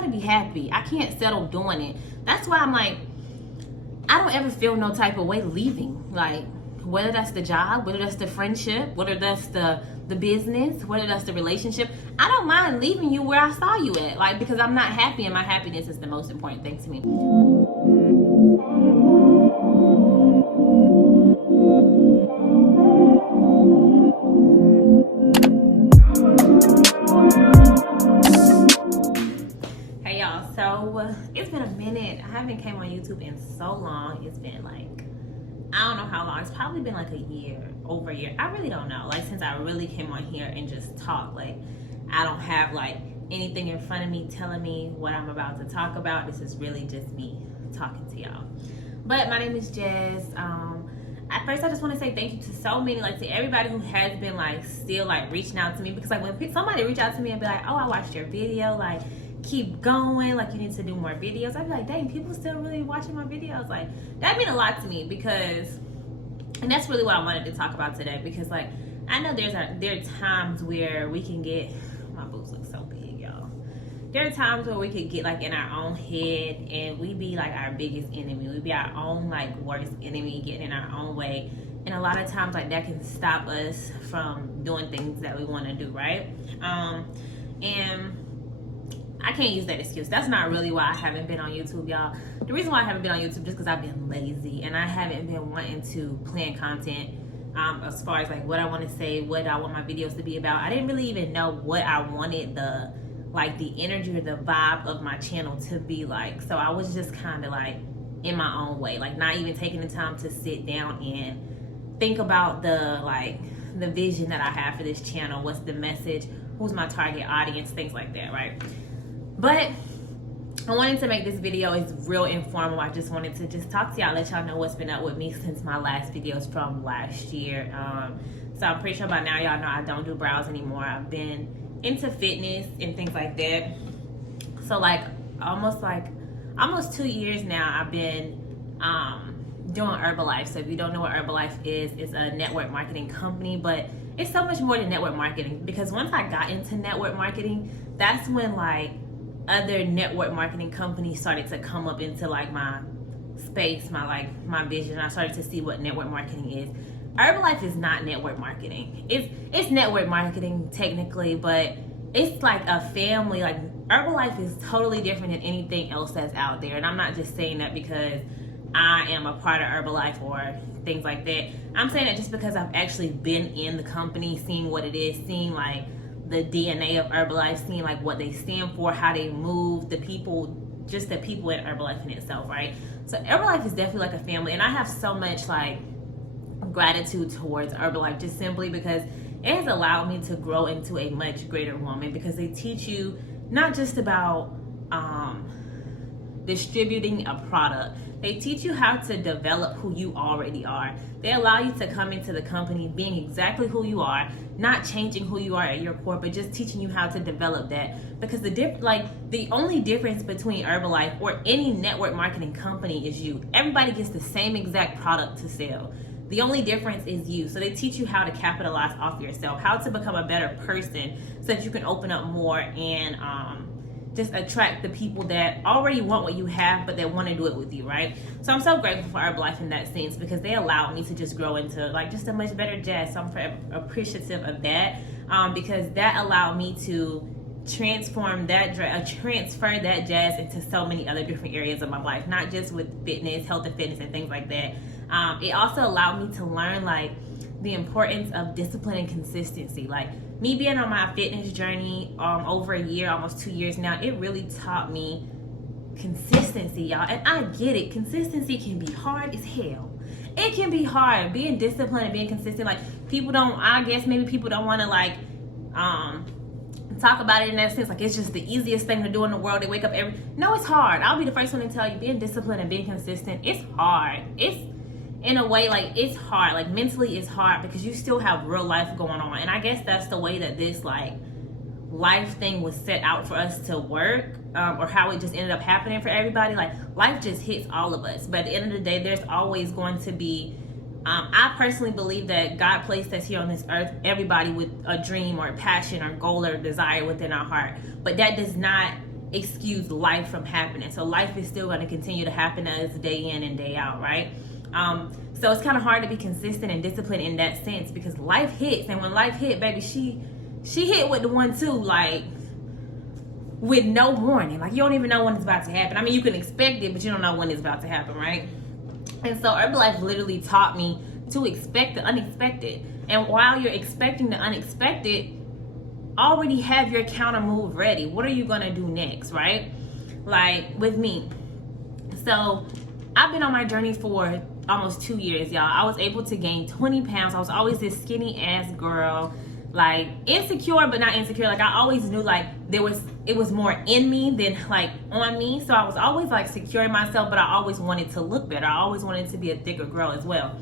gotta be happy. I can't settle doing it. That's why I'm like, I don't ever feel no type of way leaving. Like, whether that's the job, whether that's the friendship, whether that's the business, whether that's the relationship, I don't mind leaving you where I saw you at. Like, because I'm not happy, and my happiness is the most important thing to me. Hey y'all, so it's been a minute. I haven't came on YouTube in so long. It's been like, I don't know how long. It's probably been like a year, over a year. I really don't know. Like, since I really came on here and just talk. Like, I don't have like anything in front of me telling me what I'm about to talk about. This is really just me talking to y'all. But my name is Jazz. At first, I just want to say thank you to so many, like, to everybody who has been like still like reaching out to me, because like when somebody reach out to me and be like, oh, I watched your video, like, keep going, like, you need to do more videos. I'd be like, dang, people still really watching my videos. Like, that mean a lot to me, because, and that's really what I wanted to talk about today, because like, I know there are times where we can get, my boobs look so big, y'all. There are times where we could get like in our own head, and we be like our biggest enemy. We be our own like worst enemy, getting in our own way. And a lot of times like that can stop us from doing things that we want to do, right? And I can't use that excuse. That's not really why I haven't been on YouTube, y'all. The reason why I haven't been on YouTube just because I've been lazy, and I haven't been wanting to plan content as far as like what I want to say, what I want my videos to be about. I didn't really even know what I wanted the energy or the vibe of my channel to be like. So I was just kind of like in my own way, like not even taking the time to sit down and think about the vision that I have for this channel. What's the message? Who's my target audience? Things like that, right? But I wanted to make this video. It's real informal. I just wanted to just talk to y'all, let y'all know what's been up with me since my last videos from last year. So I'm pretty sure by now y'all know I don't do brows anymore. I've been into fitness and things like that. So like almost 2 years now I've been doing Herbalife. So if you don't know what Herbalife is, it's a network marketing company, but it's so much more than network marketing, because once I got into network marketing, that's when like other network marketing companies started to come up into like my space, my vision. I started to see what network marketing is. Herbalife is not network marketing. It's network marketing technically, but it's like a family. Like, Herbalife is totally different than anything else that's out there. And I'm not just saying that because I am a part of Herbalife or things like that. I'm saying that just because I've actually been in the company, seeing what it is, seeing like the DNA of Herbalife, seeing like what they stand for, how they move, the people, just the people in Herbalife in itself, right? So Herbalife is definitely like a family, and I have so much like gratitude towards Herbalife, just simply because it has allowed me to grow into a much greater woman, because they teach you not just about distributing a product. They teach you how to develop who you already are. They allow you to come into the company being exactly who you are, not changing who you are at your core, but just teaching you how to develop that. Because the only difference between Herbalife or any network marketing company is you. Everybody gets the same exact product to sell. The only difference is you. So they teach you how to capitalize off yourself, how to become a better person so that you can open up more and just attract the people that already want what you have, but they want to do it with you, right? So I'm so grateful for Herbalife in that sense, because they allowed me to just grow into like just a much better Jazz. So I'm appreciative of that, because that allowed me to transfer that Jazz into so many other different areas of my life, not just with fitness, health and fitness and things like that. It also allowed me to learn like the importance of discipline and consistency. Like, me being on my fitness journey over a year, almost 2 years now, it really taught me consistency, y'all. And I get it. Consistency can be hard as hell. It can be hard. Being disciplined and being consistent, like, maybe people don't want to like talk about it in that sense, like it's just the easiest thing to do in the world. They wake up no, it's hard. I'll be the first one to tell you, being disciplined and being consistent, it's hard. It's, in a way, like, it's hard. Like, mentally it's hard, because you still have real life going on. And I guess that's the way that this like life thing was set out for us to work, or how it just ended up happening for everybody. Like, life just hits all of us, but at the end of the day, there's always going to be I personally believe that God placed us here on this earth, everybody with a dream or a passion or goal or desire within our heart, but that does not excuse life from happening. So life is still going to continue to happen to us day in and day out, right? So it's kind of hard to be consistent and disciplined in that sense, because life hits, and when life hit, baby, she hit with the 1-2, like with no warning. Like, you don't even know when it's about to happen. I mean, you can expect it, but you don't know when it's about to happen, right? And so Herbalife literally taught me to expect the unexpected. And while you're expecting the unexpected, already have your counter move ready. What are you gonna do next, right? Like with me. So I've been on my journey for almost 2 years, y'all. I was able to gain 20 pounds. I was always this skinny ass girl, like insecure, but not insecure. Like, I always knew like it was more in me than like on me. So I was always like securing myself, but I always wanted to look better. I always wanted to be a thicker girl as well.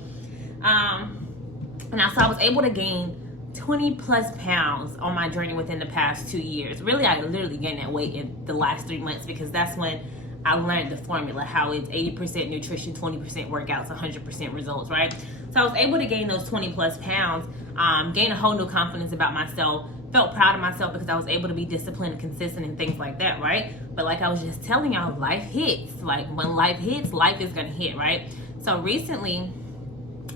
So I was able to gain 20 plus pounds on my journey within the past 2 years. Really, I literally gained that weight in the last 3 months, because that's when I learned the formula, how it's 80% nutrition, 20% workouts, 100% results, right? So I was able to gain those 20 plus pounds, gain a whole new confidence about myself, felt proud of myself because I was able to be disciplined and consistent and things like that, right? But like I was just telling y'all, life hits. Like, when life hits, life is gonna hit, right? So recently,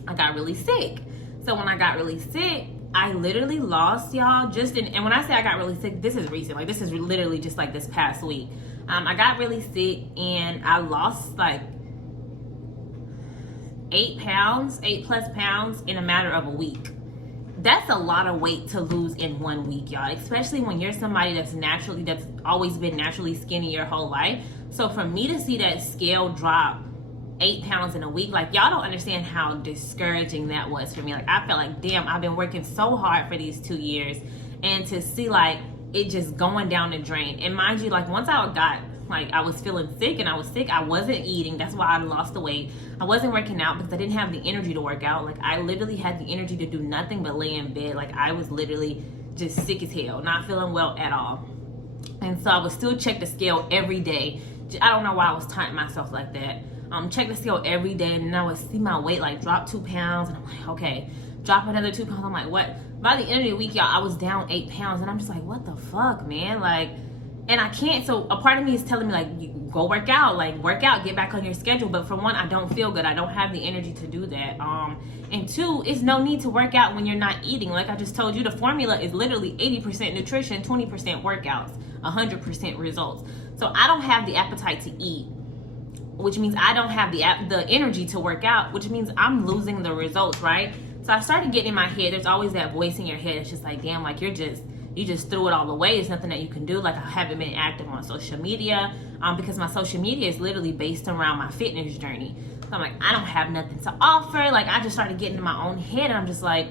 I got really sick. So when I got really sick, I literally lost, y'all, and when I say I got really sick, this is recent. Like, this is literally just like this past week. I got really sick and I lost like 8 plus pounds in a matter of a week. That's a lot of weight to lose in 1 week, y'all, especially when you're somebody that's always been naturally skinny your whole life. So for me to see that scale drop 8 pounds in a week, like, y'all don't understand how discouraging that was for me. Like, I felt like, damn, I've been working so hard for these 2 years, and to see like it just going down the drain. And mind you, like, once I was feeling sick and I was sick, I wasn't eating. That's why I lost the weight. I wasn't working out because I didn't have the energy to work out. Like, I literally had the energy to do nothing but lay in bed. Like, I was literally just sick as hell, not feeling well at all. And so I would still check the scale every day. I don't know why I was taunting myself like that. Check the scale every day, and then I would see my weight like drop 2 pounds, and I'm like, okay, drop another 2 pounds. I'm like, what? By the end of the week, y'all, I was down 8 pounds, and I'm just like, what the fuck, man? Like, and I can't. So a part of me is telling me, like, you go work out, get back on your schedule. But for one, I don't feel good. I don't have the energy to do that. And two, it's no need to work out when you're not eating. Like I just told you, the formula is literally 80% nutrition, 20% workouts, 100% results. So I don't have the appetite to eat, which means I don't have the energy to work out, which means I'm losing the results, right? So I started getting in my head. There's always that voice in your head. It's just like, damn, like you just threw it all away. There's nothing that you can do. Like, I haven't been active on social media because my social media is literally based around my fitness journey. So I'm like, I don't have nothing to offer. Like, I just started getting in my own head, and I'm just like,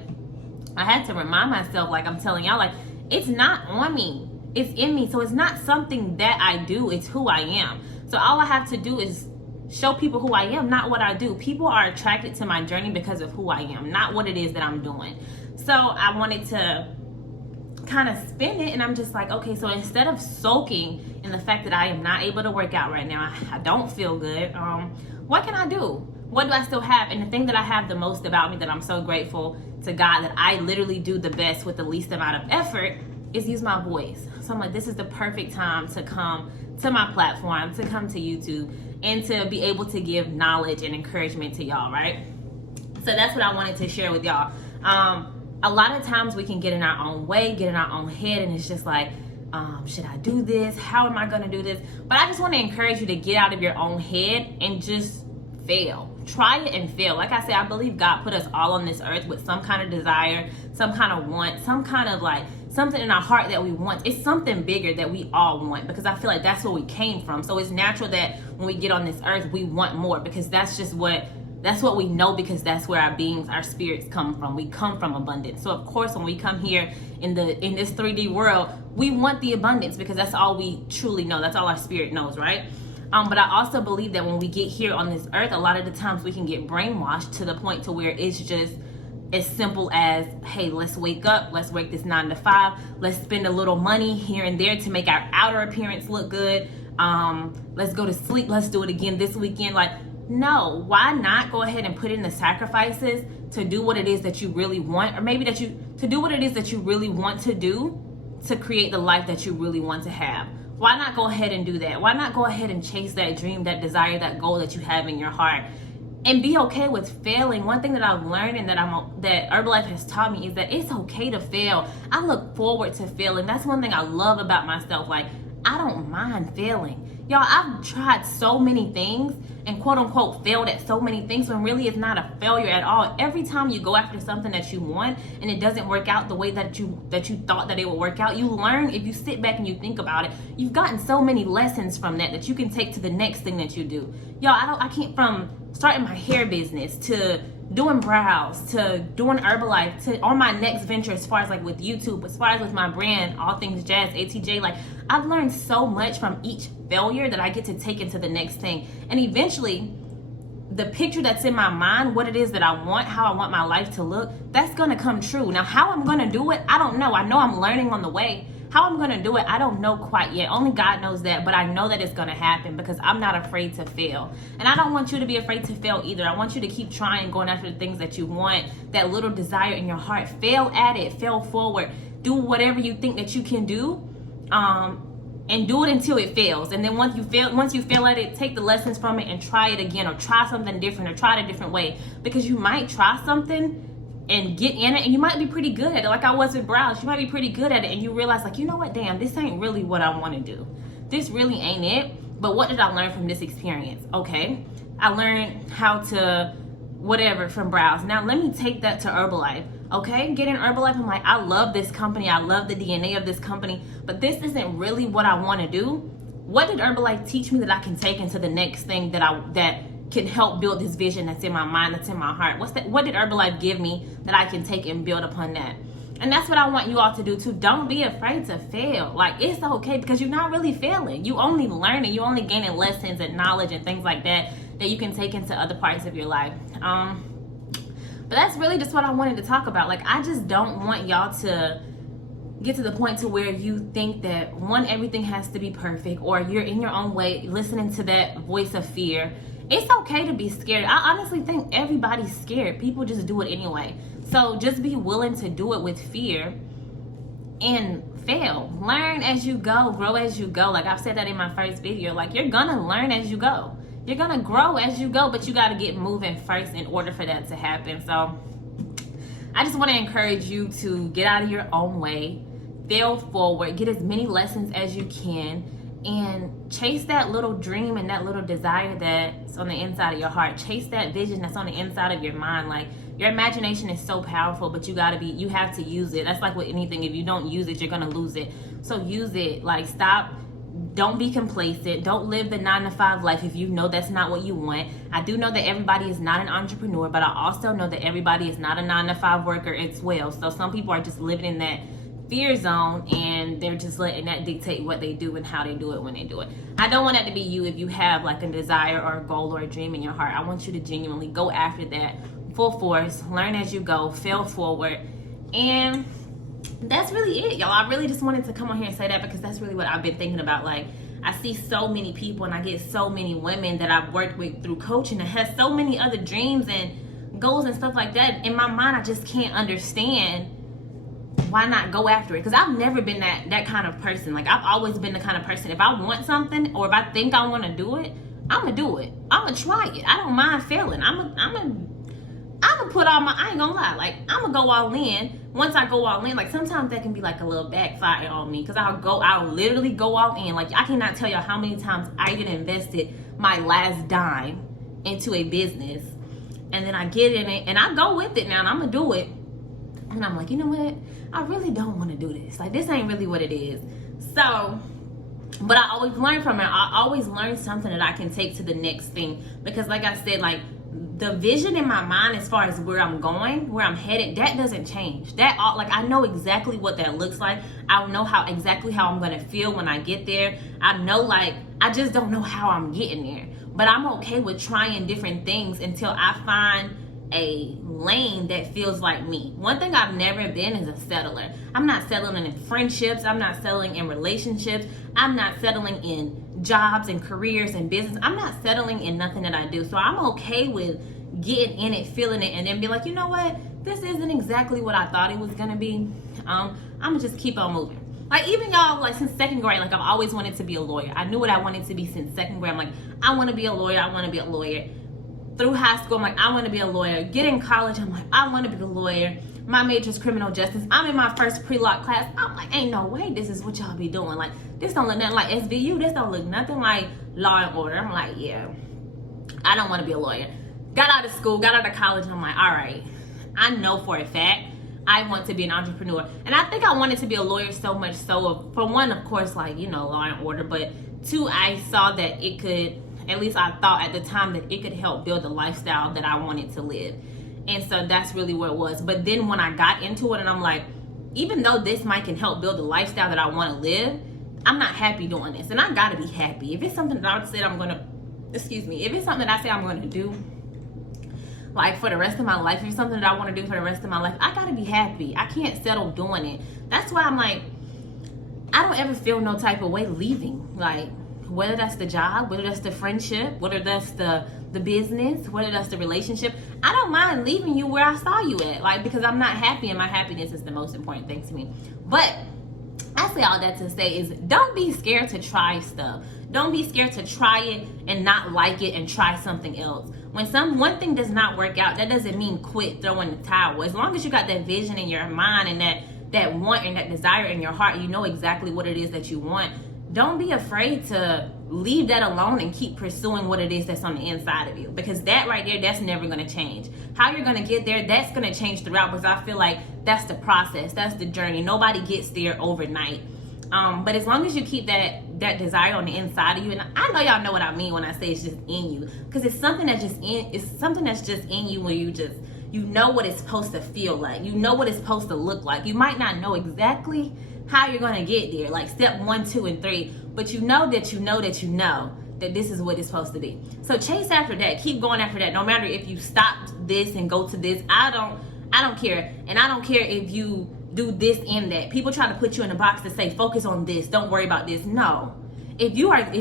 I had to remind myself, like I'm telling y'all, like, it's not on me. It's in me. So it's not something that I do. It's who I am. So all I have to do is show people who I am, not what I do. People are attracted to my journey because of who I am, not what it is that I'm doing. So I wanted to kind of spin it, and I'm just like, okay, so instead of soaking in the fact that I am not able to work out right now, I don't feel good, what can I do? What do I still have? And the thing that I have the most about me, that I'm so grateful to God that I literally do the best with the least amount of effort, is use my voice. So I'm like, this is the perfect time to come to my platform, to come to YouTube, and to be able to give knowledge and encouragement to y'all, right? So that's what I wanted to share with y'all. A lot of times we can get in our own way, get in our own head, and it's just like, should I do this? How am I gonna do this? But I just want to encourage you to get out of your own head and just fail. Try it and fail. Like I said, I believe God put us all on this earth with some kind of desire, some kind of want, some kind of like something in our heart that we want. It's something bigger that we all want, because I feel like that's where we came from. So it's natural that when we get on this earth, we want more, because that's what we know, because that's where our beings, our spirits come from. We come from abundance. So of course, when we come here in this 3D world, we want the abundance, because that's all we truly know. That's all our spirit knows, right? But I also believe that when we get here on this earth, a lot of the times we can get brainwashed to the point to where it's just as simple as, hey, let's wake up, let's work this 9 to 5, let's spend a little money here and there to make our outer appearance look good. Let's go to sleep, let's do it again this weekend. Like, no, why not go ahead and put in the sacrifices to do what it is that you really want, or maybe to do what it is that you really want to do to create the life that you really want to have. Why not go ahead and do that? Why not go ahead and chase that dream, that desire, that goal that you have in your heart? And be okay with failing. One thing that I've learned and that Herbalife has taught me is that it's okay to fail. I look forward to failing. That's one thing I love about myself. Like, I don't mind failing. Y'all, I've tried so many things and quote unquote failed at so many things when really it's not a failure at all. Every time you go after something that you want and it doesn't work out the way that you thought that it would work out, you learn. If you sit back and you think about it, you've gotten so many lessons from that you can take to the next thing that you do. Y'all, I can't, from starting my hair business to doing brows to doing Herbalife to on my next venture, as far as like with YouTube, as far as with my brand, All Things Jazz, ATJ, like I've learned so much from each failure that I get to take into the next thing. And eventually the picture that's in my mind, what it is that I want, how I want my life to look, that's gonna come true. Now, how I'm gonna do it, I don't know. I know I'm learning on the way. How I'm gonna do it, I don't know quite yet. Only God knows that, but I know that it's gonna happen because I'm not afraid to fail. And I don't want you to be afraid to fail either. I want you to keep trying, going after the things that you want, that little desire in your heart. Fail at it, fail forward. Do whatever you think that you can do, and do it until it fails. And then once you fail at it, take the lessons from it and try it again, or try something different, or try it a different way. Because you might try something and get in it and you might be pretty good at it. Like I was with brows, you might be pretty good at it and you realize, like, you know what, damn, this ain't really what I want to do. This really ain't it. But what did I learn from this experience? Okay, I learned how to whatever from brows. Now let me take that to Herbalife. Okay, get in Herbalife. I'm like, I love this company. I love the DNA of this company, but this isn't really what I want to do. What did Herbalife teach me that I can take into the next thing that can help build this vision that's in my mind, that's in my heart? What did Herbalife give me that I can take and build upon that? And that's what I want you all to do too. Don't be afraid to fail. Like, it's okay, because you're not really failing. You only learning, you only gaining lessons and knowledge and things like that you can take into other parts of your life. But that's really just what I wanted to talk about. Like, I just don't want y'all to get to the point to where you think that everything has to be perfect, or you're in your own way, listening to that voice of fear. It's okay to be scared. I honestly think everybody's scared. People just do it anyway. So just be willing to do it with fear and fail. Learn as you go, grow as you go. Like I've said that in my first video. Like, you're gonna learn as you go. You're gonna grow as you go, but you gotta get moving first in order for that to happen. So I just wanna encourage you to get out of your own way, fail forward, get as many lessons as you can, and chase that little dream and that little desire that's on the inside of your heart. Chase that vision that's on the inside of your mind. Like, your imagination is so powerful, but you have to use it. That's like with anything. If you don't use it, you're gonna lose it. So use it. Like, stop. Don't be complacent. Don't live the 9-to-5 life if you know that's not what you want. I do know that everybody is not an entrepreneur, but I also know that everybody is not a 9-to-5 worker as well. So some people are just living in that fear zone and they're just letting that dictate what they do and how they do it when they do it. I don't want that to be you. If you have like a desire or a goal or a dream in your heart, I want you to genuinely go after that full force, learn as you go, fail forward. And that's really it, y'all. I really just wanted to come on here and say that because that's really what I've been thinking about. Like, I see so many people and I get so many women that I've worked with through coaching that has so many other dreams and goals and stuff like that. In my mind, I just can't understand why not go after it. Because I've never been that kind of person. Like, I've always been the kind of person, if I want something or if I think I want to do it, I'm gonna do it. I'm gonna try it. I don't mind failing. I'm gonna put all my, I ain't gonna lie, like, I'm gonna go all in. Once I go all in, like, sometimes that can be like a little backfire on me, because I'll literally go all in. Like, I cannot tell y'all how many times I even invested my last dime into a business, and then I get in it and I go with it now and I'm gonna do it, and I'm like, you know what, I really don't want to do this. Like, this ain't really what it is. So, but I always learn from it. I always learn something that I can take to the next thing, because like I said, like, the vision in my mind as far as where I'm going, where I'm headed, that doesn't change. That all, like, I know exactly what that looks like. I know exactly how I'm gonna feel when I get there. I know, like, I just don't know how I'm getting there. But I'm okay with trying different things until I find a lane that feels like me. One thing I've never been is a settler. I'm not settling in friendships. I'm not settling in relationships. I'm not settling in jobs and careers and business. I'm not settling in nothing that I do. So I'm okay with getting in it, feeling it, and then be like, you know what, this isn't exactly what I thought it was gonna be. I'm gonna just keep on moving. Like, even y'all, like, since second grade, like, I've always wanted to be a lawyer. I knew what I wanted to be since second grade. I'm like, I want to be a lawyer. I want to be a lawyer. Through high school, I'm like, I want to be a lawyer. Get in college, I'm like, I want to be a lawyer. My major is criminal justice. I'm in my first pre-law class. I'm like, ain't no way this is what y'all be doing. Like, this don't look nothing like SVU. This don't look nothing like Law and Order. I'm like, yeah, I don't want to be a lawyer. Got out of school, got out of college, and I'm like, all right, I know for a fact I want to be an entrepreneur. And I think I wanted to be a lawyer so much so, for one, of course, like, you know, Law and Order, but two, I saw that it could, at least I thought at the time, that it could help build the lifestyle that I wanted to live. And so that's really what it was. But then when I got into it, and I'm like, even though this might can help build the lifestyle that I want to live, I'm not happy doing this. And I gotta be happy. If it's something that I said I'm gonna, if it's something that I say I'm gonna do, like for the rest of my life, if it's something that I want to do for the rest of my life, I gotta be happy. I can't settle doing it. That's why I'm like, I don't ever feel no type of way leaving. Like, whether that's the job, whether that's the friendship, whether that's the business, whether that's the relationship, I don't mind leaving you where I saw you at. Like, because I'm not happy, and my happiness is the most important thing to me. But I say all that to say is, don't be scared to try stuff. Don't be scared to try it and not like it and try something else. When one thing does not work out, that doesn't mean quit, throw in the towel. As long as you got that vision in your mind and that want and that desire in your heart, you know exactly what it is that you want. Don't be afraid to leave that alone and keep pursuing what it is that's on the inside of you, because that right there, that's never going to change. How you're going to get there, that's going to change throughout, because I feel like that's the process, that's the journey. Nobody gets there overnight. But as long as you keep that desire on the inside of you, and I know y'all know what I mean when I say it's just in you, because it's something that's just in you, when you know what it's supposed to feel like, you know what it's supposed to look like. You might not know exactly how you're going to get there, like step 1, 2, and 3, but you know that this is what it's supposed to be. So chase after that, keep going after that, no matter if you stop this and go to this. I don't care. And I don't care if you do this and that. People try to put you in a box to say, focus on this, don't worry about this. No. If you like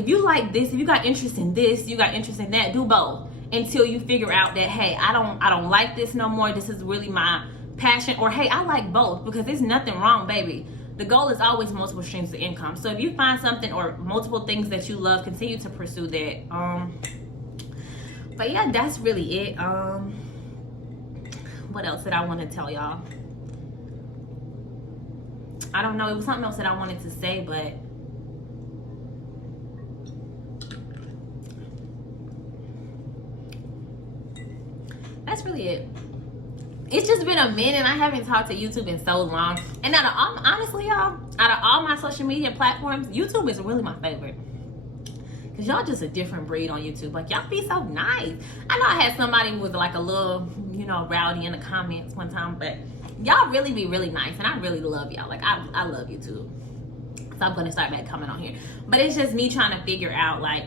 this, if you got interest in this, you got interest in that, do both until you figure out that, hey, I don't like this no more. This is really my passion. Or, hey, I like both, because there's nothing wrong, baby. The goal is always multiple streams of income. So if you find something or multiple things that you love, continue to pursue that. But yeah, that's really it. What else did I want to tell y'all? I don't know. It was something else that I wanted to say, but that's really it. It's just been a minute. I haven't talked to YouTube in so long. And honestly, y'all, out of all my social media platforms, YouTube is really my favorite. Because y'all just a different breed on YouTube. Like, y'all be so nice. I know I had somebody who was like a little, rowdy in the comments one time, but y'all really be really nice. And I really love y'all. Like, I love YouTube. So I'm going to start back coming on here. But it's just me trying to figure out, like,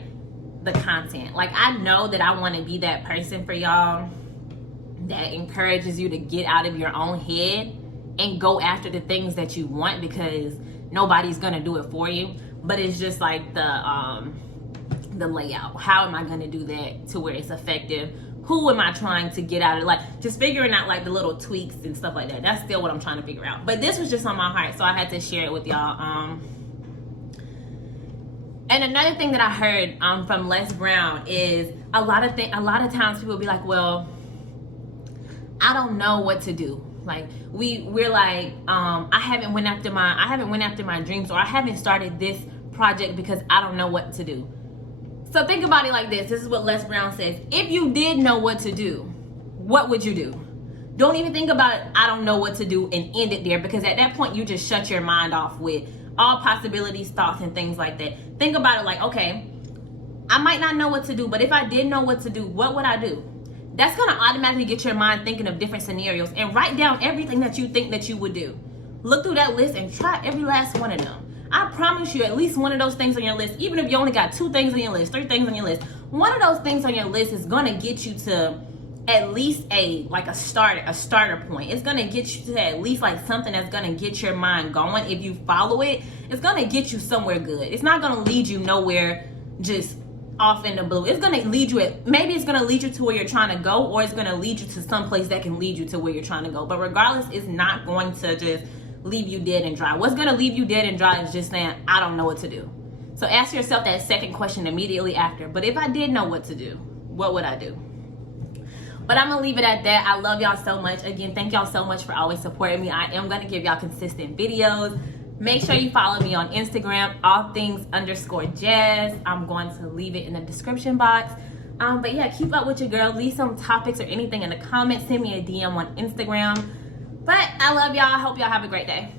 the content. Like, I know that I want to be that person for y'all that encourages you to get out of your own head and go after the things that you want, because nobody's gonna do it for you. But it's just like the layout. How am I gonna do that to where it's effective? Who am I trying to get out of? Like, just figuring out like the little tweaks and stuff like that. That's still what I'm trying to figure out. But this was just on my heart, so I had to share it with y'all. And another thing that I heard from Les Brown is a lot of times people be like, well, I don't know what to do. Like, we're like, I haven't went after my dreams, or I haven't started this project because I don't know what to do. So think about it like this. This is what Les Brown says. If you did know what to do, what would you do? Don't even think about it, I don't know what to do, and end it there, because at that point you just shut your mind off with all possibilities, thoughts, and things like that. Think about it like, okay, I might not know what to do, but if I did know what to do, what would I do? That's going to automatically get your mind thinking of different scenarios, and write down everything that you think that you would do. Look through that list and try every last one of them. I promise you, at least one of those things on your list, even if you only got 2 things on your list, 3 things on your list, one of those things on your list is going to get you to at least a starter point. It's going to get you to at least like something that's going to get your mind going. If you follow it, it's going to get you somewhere good. It's not going to lead you nowhere just off in the blue. It's going to lead you maybe it's going to lead you to where you're trying to go, or it's going to lead you to some place that can lead you to where you're trying to go. But regardless, it's not going to just leave you dead and dry. What's gonna leave you dead and dry is just saying, I don't know what to do. So ask yourself that second question immediately after. But if I did know what to do, what would I do? But I'm gonna leave it at that. I love y'all so much. Again, thank y'all so much for always supporting me. I am gonna give y'all consistent videos. Make sure you follow me on Instagram, allthings_jazz. I'm going to leave it in the description box. But yeah, keep up with your girl. Leave some topics or anything in the comments. Send me a DM on Instagram. But I love y'all. I hope y'all have a great day.